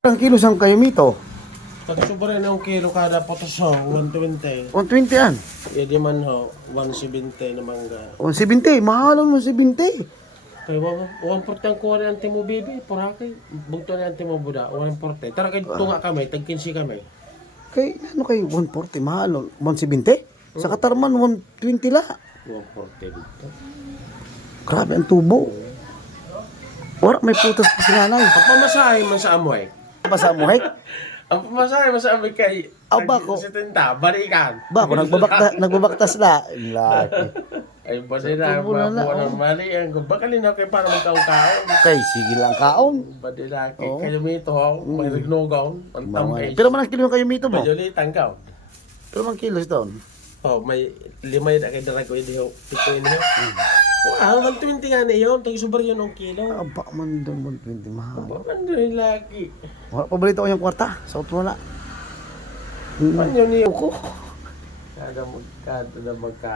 Ang kilo sang kayo mito? Pag sobra na ang kilo kada potos ho, 120. 120 yan. E di man ho, 170 na mangga. 170. Mahal mo 170. Kaya mo, 140 ang kuha ng mo bibi, porake. Bugto na ang mo buda, 140. Tara kayo tunga kami, tag 15 kami. Kay ano kay 140 mahal 170? Sa Katarman 120 la. 140 dito. Grabe ang tubo. Wala may putas pa si nanay. Ang pamasahe man sa amoy. Basa mo hek. Ang sa amoy kay... Aba ko. Sa tinta, balikan. Ba ko nagbabakta nagbabaktas la. Laki. Ay, ba nila, na na, mabuha oh. ng mali. Ang bakalin ako para magkaong-kaon. Kay sige lang kaon. Ba nila, Oo. kayo mito ho, may rignogaw, ang tambay. Pero man kilo kayo mito mo. Medyo ka. Pero man kilos doon. Oh, may lima yun kay dala ko hindi ho. Pito yun ho. Wow, 120 nga na yun. Tag sobrang yun ang kilo. Aba man doon 120 mahal. Ano yung lagi? Wala paborito ko yung kwarta. Sa utro na. Ano yun yung ko? Kada magkado na magka.